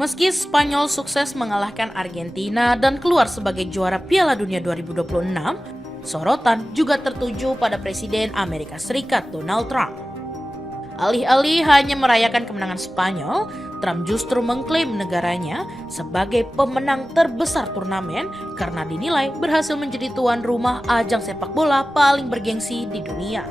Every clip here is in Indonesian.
Meski Spanyol sukses mengalahkan Argentina dan keluar sebagai juara Piala Dunia 2026, sorotan juga tertuju pada Presiden Amerika Serikat Donald Trump. Alih-alih hanya merayakan kemenangan Spanyol, Trump justru mengklaim negaranya sebagai pemenang terbesar turnamen karena dinilai berhasil menjadi tuan rumah ajang sepak bola paling bergengsi di dunia.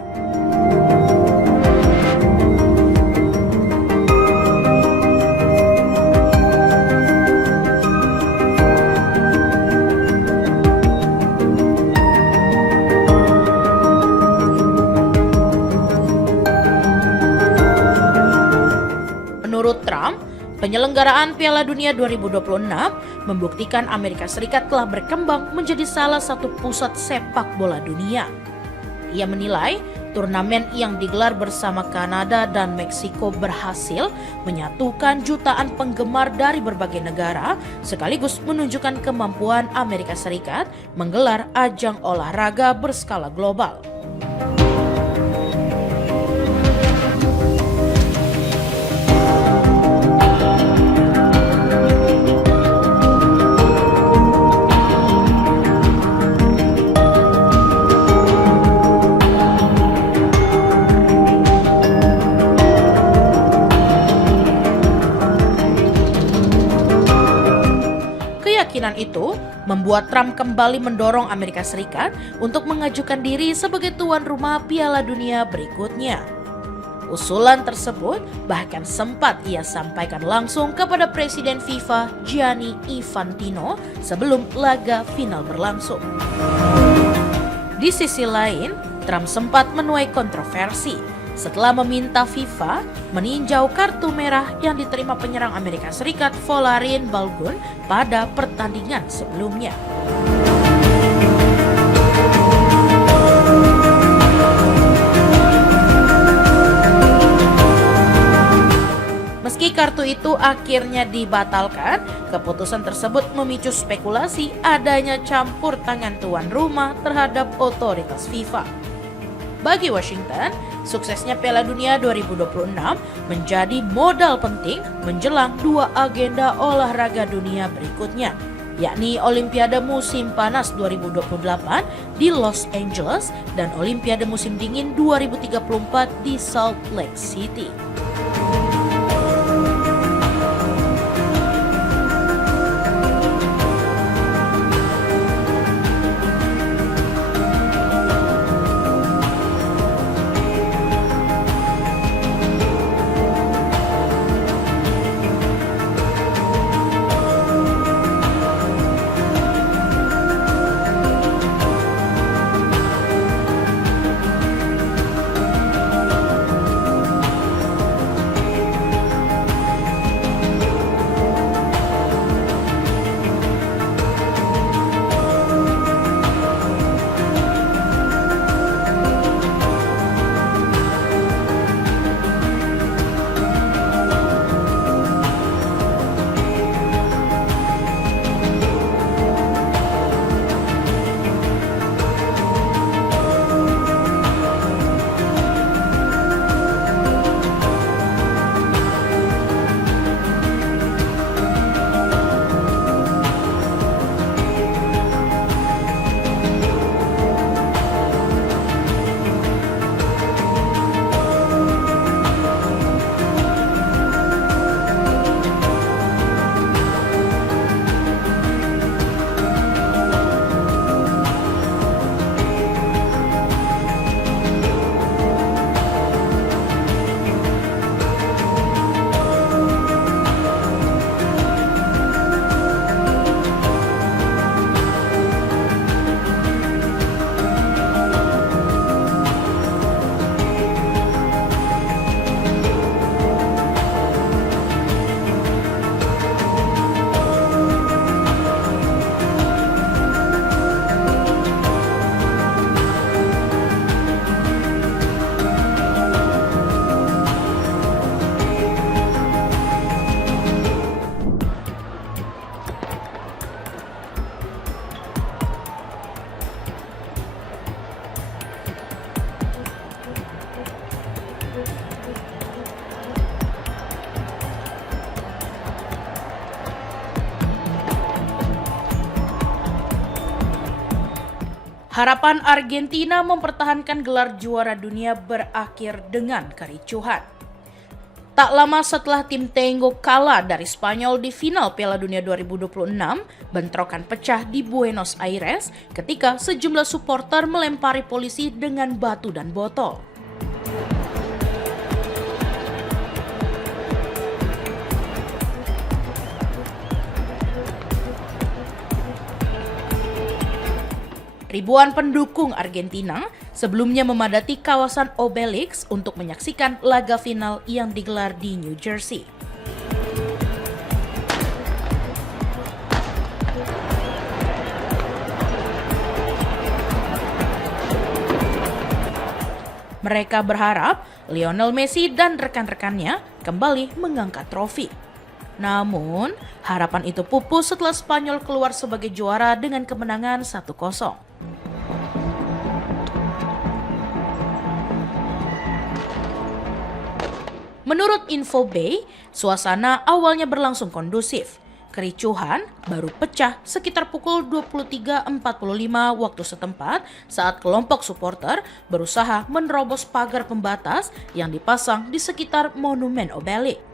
Menurut Trump, penyelenggaraan Piala Dunia 2026 membuktikan Amerika Serikat telah berkembang menjadi salah satu pusat sepak bola dunia. Ia menilai turnamen yang digelar bersama Kanada dan Meksiko berhasil menyatukan jutaan penggemar dari berbagai negara, sekaligus menunjukkan kemampuan Amerika Serikat menggelar ajang olahraga berskala global. Keyakinan itu membuat Trump kembali mendorong Amerika Serikat untuk mengajukan diri sebagai tuan rumah Piala Dunia berikutnya. Usulan tersebut bahkan sempat ia sampaikan langsung kepada Presiden FIFA Gianni Infantino sebelum laga final berlangsung. Di sisi lain, Trump sempat menuai kontroversi setelah meminta FIFA meninjau kartu merah yang diterima penyerang Amerika Serikat Folarin Balogun pada pertandingan sebelumnya. Meski kartu itu akhirnya dibatalkan, keputusan tersebut memicu spekulasi adanya campur tangan tuan rumah terhadap otoritas FIFA. Bagi Washington, suksesnya Piala Dunia 2026 menjadi modal penting menjelang dua agenda olahraga dunia berikutnya, yakni Olimpiade Musim Panas 2028 di Los Angeles dan Olimpiade Musim Dingin 2034 di Salt Lake City. Harapan Argentina mempertahankan gelar juara dunia berakhir dengan kericuhan. Tak lama setelah tim Tengo kalah dari Spanyol di final Piala Dunia 2026, bentrokan pecah di Buenos Aires ketika sejumlah supporter melempari polisi dengan batu dan botol. Ribuan pendukung Argentina sebelumnya memadati kawasan Obelix untuk menyaksikan laga final yang digelar di New Jersey. Mereka berharap Lionel Messi dan rekan-rekannya kembali mengangkat trofi. Namun, harapan itu pupus setelah Spanyol keluar sebagai juara dengan kemenangan 1-0. Menurut Infobay, suasana awalnya berlangsung kondusif. Kericuhan baru pecah sekitar pukul 23.45 waktu setempat saat kelompok supporter berusaha menerobos pagar pembatas yang dipasang di sekitar Monumen Obelix.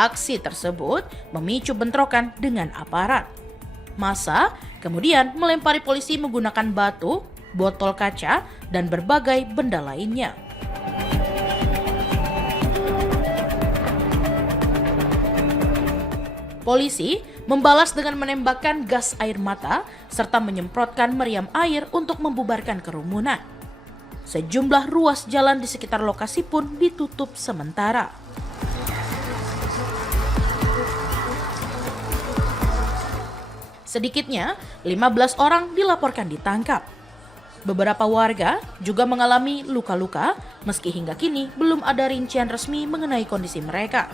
Aksi tersebut memicu bentrokan dengan aparat. Massa kemudian melempari polisi menggunakan batu, botol kaca, dan berbagai benda lainnya. Polisi membalas dengan menembakkan gas air mata serta menyemprotkan meriam air untuk membubarkan kerumunan. Sejumlah ruas jalan di sekitar lokasi pun ditutup sementara. Sedikitnya 15 orang dilaporkan ditangkap. Beberapa warga juga mengalami luka-luka, meski hingga kini belum ada rincian resmi mengenai kondisi mereka.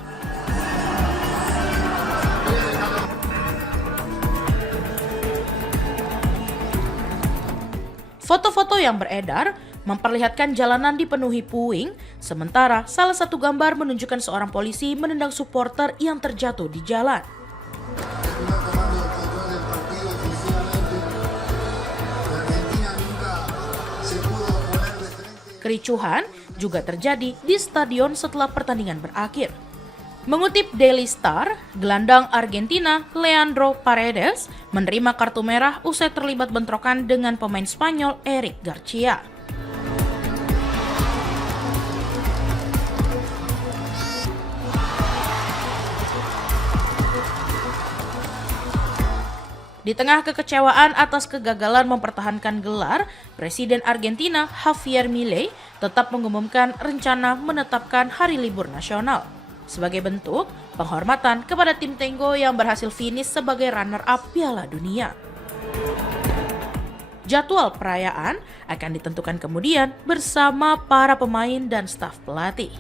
Foto-foto yang beredar memperlihatkan jalanan dipenuhi puing, sementara salah satu gambar menunjukkan seorang polisi menendang supporter yang terjatuh di jalan. Kericuhan juga terjadi di stadion setelah pertandingan berakhir. Mengutip Daily Star, gelandang Argentina Leandro Paredes menerima kartu merah usai terlibat bentrokan dengan pemain Spanyol Eric Garcia. Di tengah kekecewaan atas kegagalan mempertahankan gelar, Presiden Argentina Javier Milei tetap mengumumkan rencana menetapkan hari libur nasional sebagai bentuk penghormatan kepada tim Tengo yang berhasil finish sebagai runner-up Piala Dunia. Jadwal perayaan akan ditentukan kemudian bersama para pemain dan staf pelatih.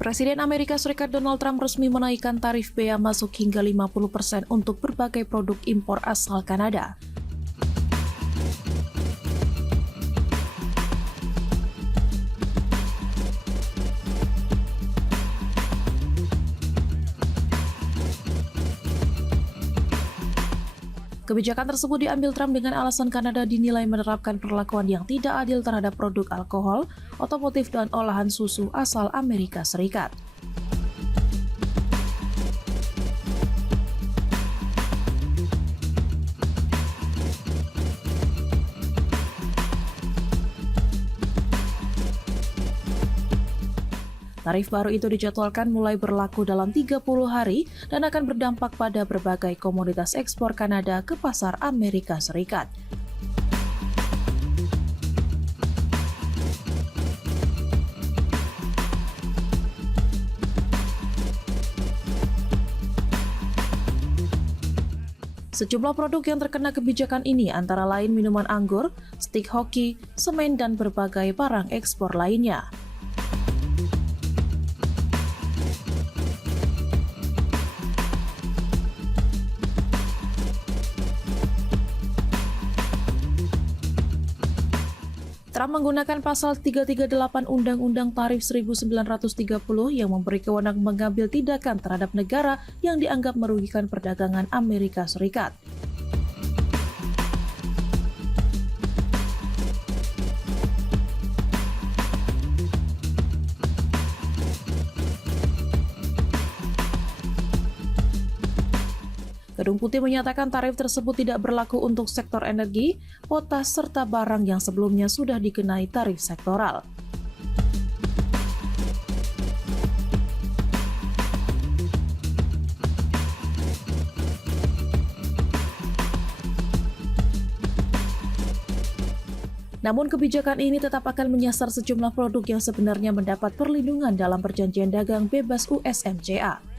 Presiden Amerika Serikat Donald Trump resmi menaikkan tarif bea masuk hingga 50% untuk berbagai produk impor asal Kanada. Kebijakan tersebut diambil Trump dengan alasan Kanada dinilai menerapkan perlakuan yang tidak adil terhadap produk alkohol, otomotif, dan olahan susu asal Amerika Serikat. Tarif baru itu dijadwalkan mulai berlaku dalam 30 hari dan akan berdampak pada berbagai komoditas ekspor Kanada ke pasar Amerika Serikat. Sejumlah produk yang terkena kebijakan ini antara lain minuman anggur, stik hoki, semen, dan berbagai barang ekspor lainnya. Trump menggunakan pasal 338 Undang-Undang Tarif 1930 yang memberi kewenangan mengambil tindakan terhadap negara yang dianggap merugikan perdagangan Amerika Serikat. Gedung Putih menyatakan tarif tersebut tidak berlaku untuk sektor energi, potas, serta barang yang sebelumnya sudah dikenai tarif sektoral. Namun kebijakan ini tetap akan menyasar sejumlah produk yang sebenarnya mendapat perlindungan dalam perjanjian dagang bebas USMCA.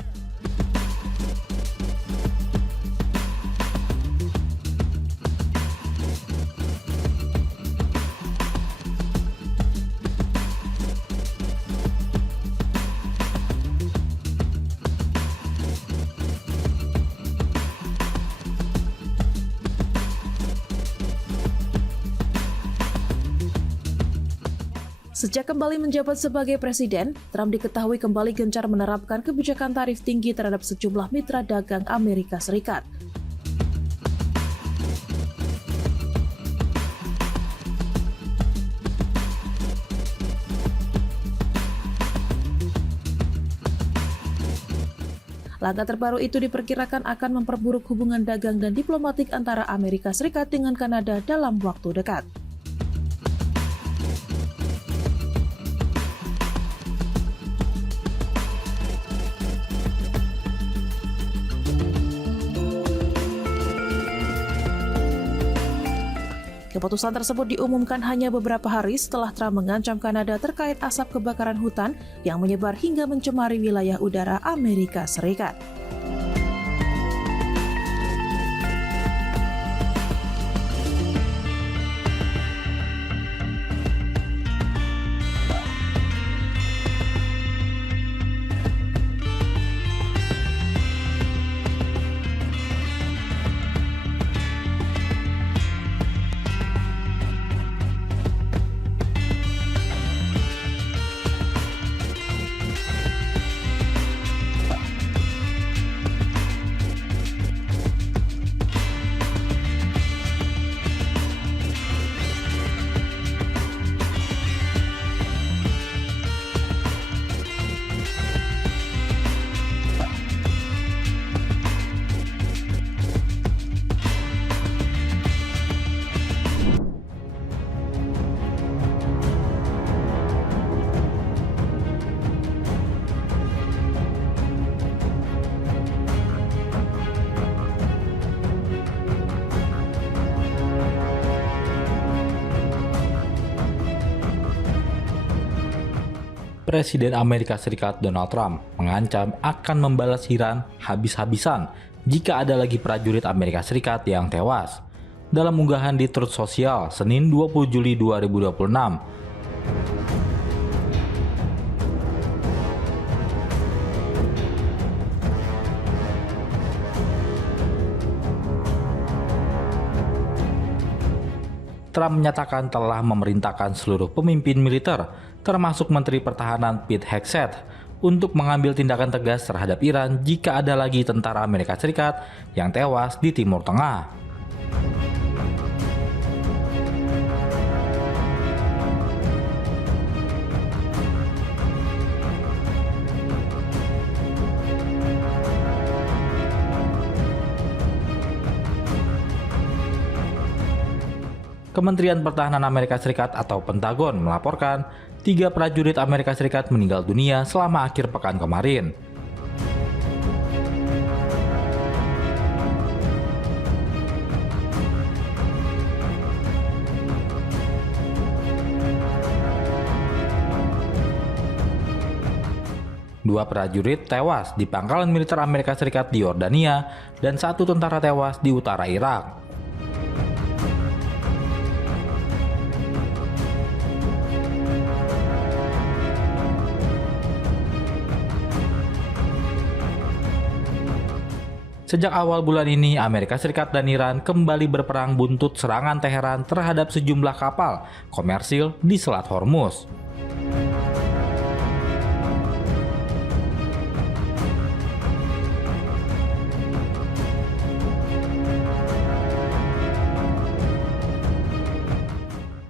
Sejak kembali menjabat sebagai presiden, Trump diketahui kembali gencar menerapkan kebijakan tarif tinggi terhadap sejumlah mitra dagang Amerika Serikat. Langkah terbaru itu diperkirakan akan memperburuk hubungan dagang dan diplomatik antara Amerika Serikat dengan Kanada dalam waktu dekat. Keputusan tersebut diumumkan hanya beberapa hari setelah Trump mengancam Kanada terkait asap kebakaran hutan yang menyebar hingga mencemari wilayah udara Amerika Serikat. Presiden Amerika Serikat Donald Trump mengancam akan membalas Iran habis-habisan jika ada lagi prajurit Amerika Serikat yang tewas. Dalam unggahan di Truth Social Senin 20 Juli 2026, Trump menyatakan telah memerintahkan seluruh pemimpin militer, termasuk Menteri Pertahanan Pete Hegseth, untuk mengambil tindakan tegas terhadap Iran jika ada lagi tentara Amerika Serikat yang tewas di Timur Tengah. Kementerian Pertahanan Amerika Serikat atau Pentagon melaporkan 3 prajurit Amerika Serikat meninggal dunia selama akhir pekan kemarin. Dua prajurit tewas di pangkalan militer Amerika Serikat di Yordania dan 1 tentara tewas di utara Irak. Sejak awal bulan ini, Amerika Serikat dan Iran kembali berperang buntut serangan Teheran terhadap sejumlah kapal komersil di Selat Hormuz.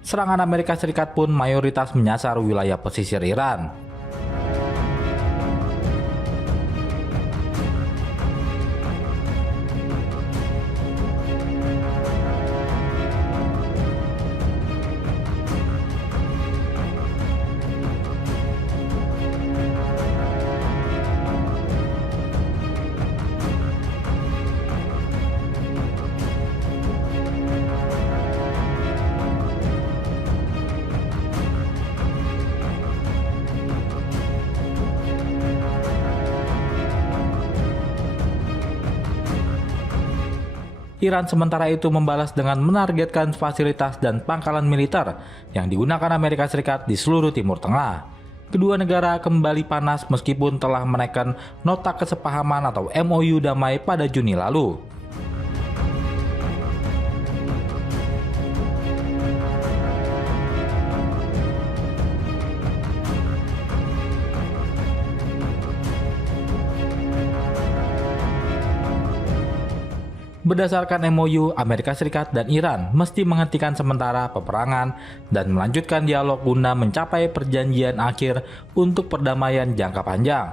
Serangan Amerika Serikat pun mayoritas menyasar wilayah pesisir Iran. Iran sementara itu membalas dengan menargetkan fasilitas dan pangkalan militer yang digunakan Amerika Serikat di seluruh Timur Tengah. Kedua negara kembali panas meskipun telah menaikkan nota kesepahaman atau MOU damai pada Juni lalu. Berdasarkan MOU, Amerika Serikat dan Iran mesti menghentikan sementara peperangan dan melanjutkan dialog guna mencapai perjanjian akhir untuk perdamaian jangka panjang.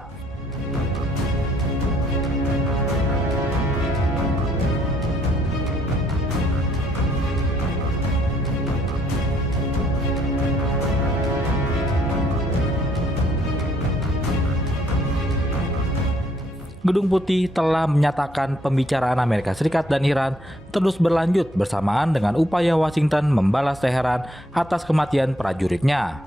Gedung Putih telah menyatakan pembicaraan Amerika Serikat dan Iran terus berlanjut bersamaan dengan upaya Washington membalas Teheran atas kematian prajuritnya.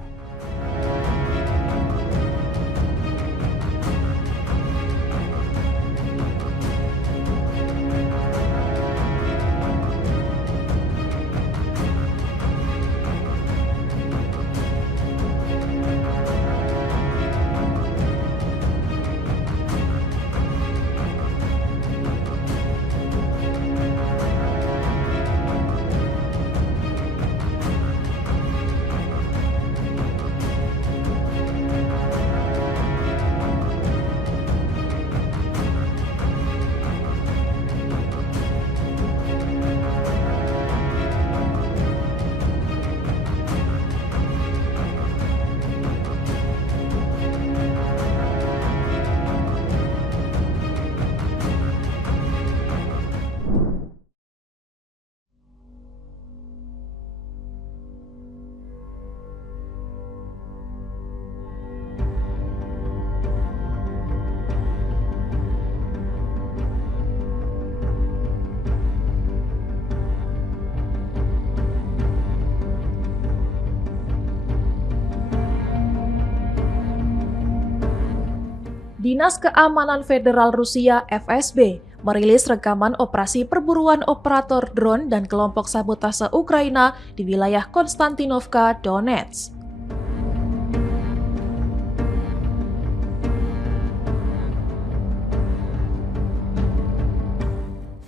Dinas Keamanan Federal Rusia (FSB) merilis rekaman operasi perburuan operator drone dan kelompok sabotase Ukraina di wilayah Konstantinovka, Donetsk.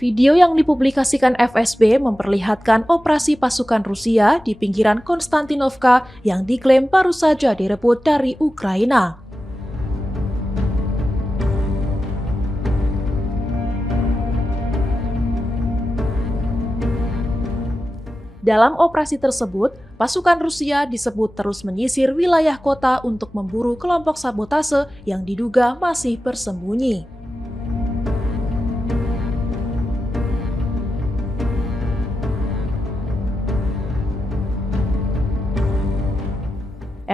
Video yang dipublikasikan FSB memperlihatkan operasi pasukan Rusia di pinggiran Konstantinovka yang diklaim baru saja direbut dari Ukraina. Dalam operasi tersebut, pasukan Rusia disebut terus menyisir wilayah kota untuk memburu kelompok sabotase yang diduga masih bersembunyi.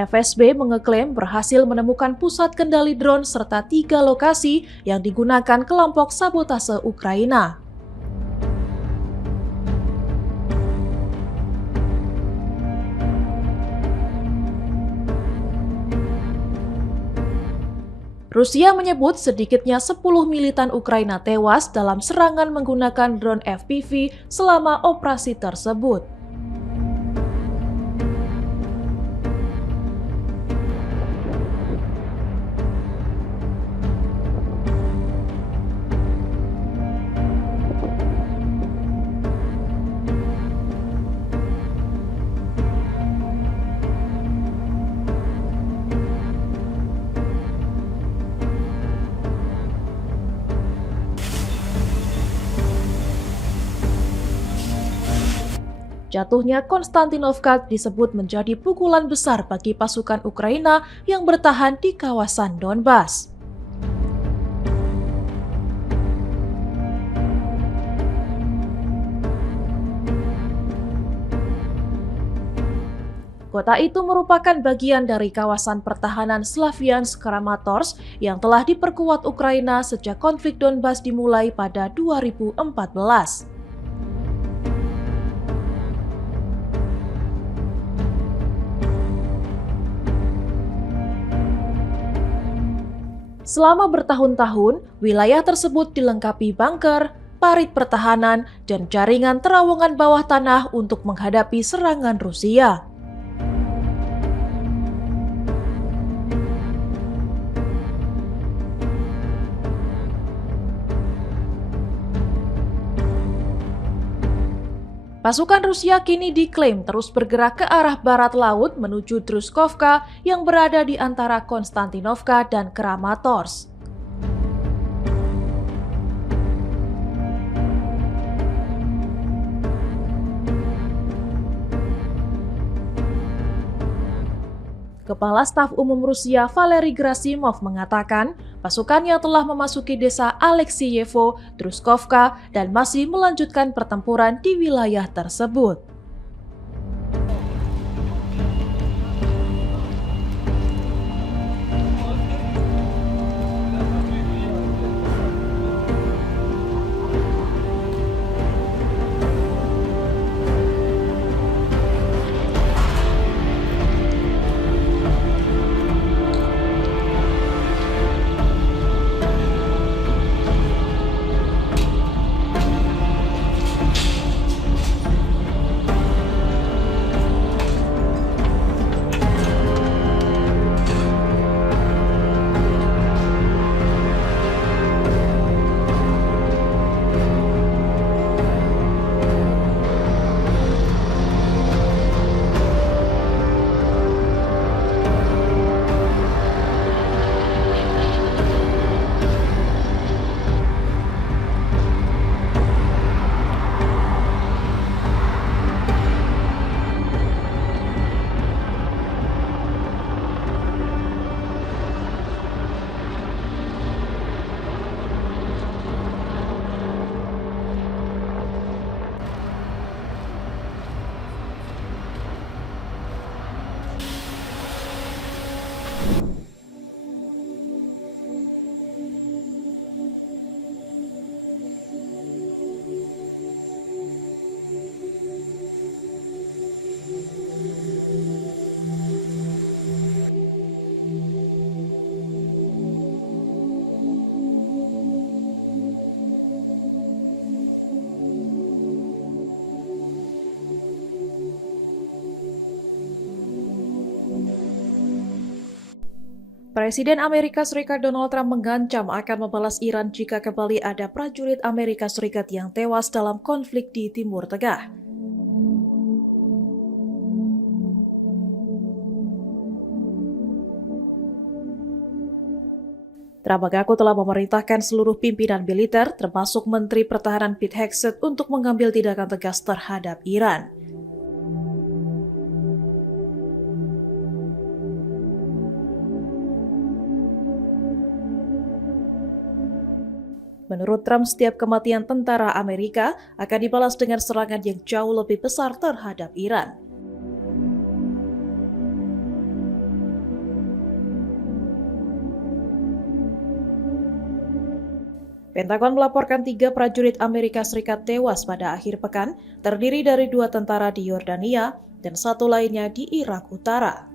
FSB mengeklaim berhasil menemukan pusat kendali drone serta 3 lokasi yang digunakan kelompok sabotase Ukraina. Rusia menyebut sedikitnya 10 militan Ukraina tewas dalam serangan menggunakan drone FPV selama operasi tersebut. Jatuhnya Konstantinovka disebut menjadi pukulan besar bagi pasukan Ukraina yang bertahan di kawasan Donbas. Kota itu merupakan bagian dari kawasan pertahanan Slaviansk-Kramatorsk yang telah diperkuat Ukraina sejak konflik Donbas dimulai pada 2014. Selama bertahun-tahun, wilayah tersebut dilengkapi bunker, parit pertahanan, dan jaringan terowongan bawah tanah untuk menghadapi serangan Rusia. Pasukan Rusia kini diklaim terus bergerak ke arah barat laut menuju Druzhkovka yang berada di antara Konstantinovka dan Kramatorsk. Kepala Staf Umum Rusia Valery Gerasimov mengatakan pasukannya telah memasuki desa Alekseyevo, Druzhkovka, dan masih melanjutkan pertempuran di wilayah tersebut. Presiden Amerika Serikat Donald Trump mengancam akan membalas Iran jika kembali ada prajurit Amerika Serikat yang tewas dalam konflik di Timur Tengah. Trump mengaku telah memerintahkan seluruh pimpinan militer, termasuk Menteri Pertahanan Pete Hegseth, untuk mengambil tindakan tegas terhadap Iran. Menurut Trump, setiap kematian tentara Amerika akan dibalas dengan serangan yang jauh lebih besar terhadap Iran. Pentagon melaporkan 3 prajurit Amerika Serikat tewas pada akhir pekan, terdiri dari 2 tentara di Yordania dan 1 lainnya di Irak Utara.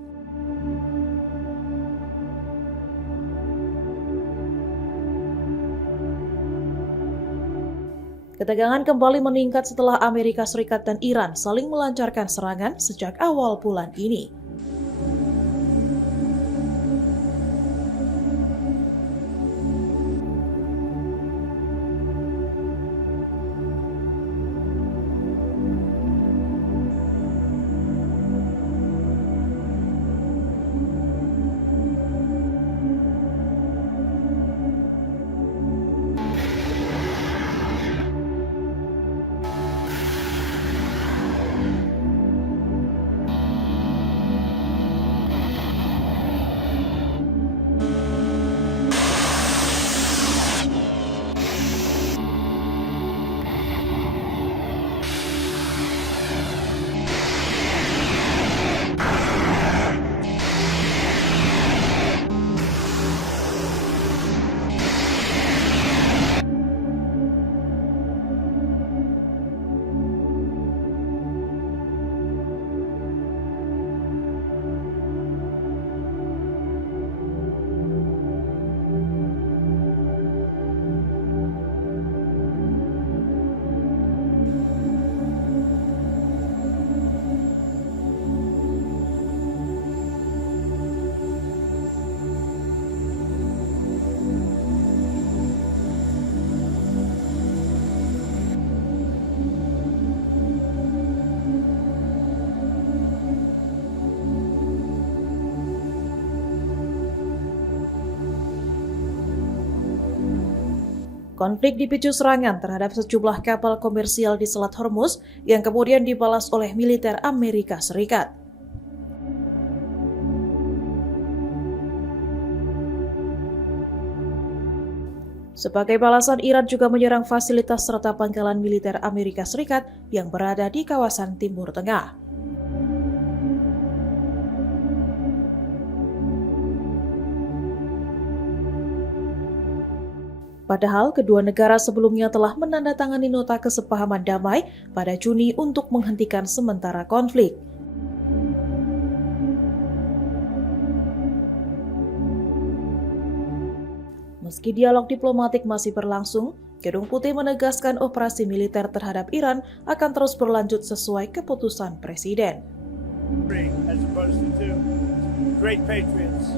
Ketegangan kembali meningkat setelah Amerika Serikat dan Iran saling melancarkan serangan sejak awal bulan ini. Konflik dipicu serangan terhadap sejumlah kapal komersial di Selat Hormuz yang kemudian dibalas oleh militer Amerika Serikat. Sebagai balasan, Iran juga menyerang fasilitas serta pangkalan militer Amerika Serikat yang berada di kawasan Timur Tengah. Padahal kedua negara sebelumnya telah menandatangani nota kesepahaman damai pada Juni untuk menghentikan sementara konflik. Meski dialog diplomatik masih berlangsung, Gedung Putih menegaskan operasi militer terhadap Iran akan terus berlanjut sesuai keputusan Presiden. As opposed to two great patriots.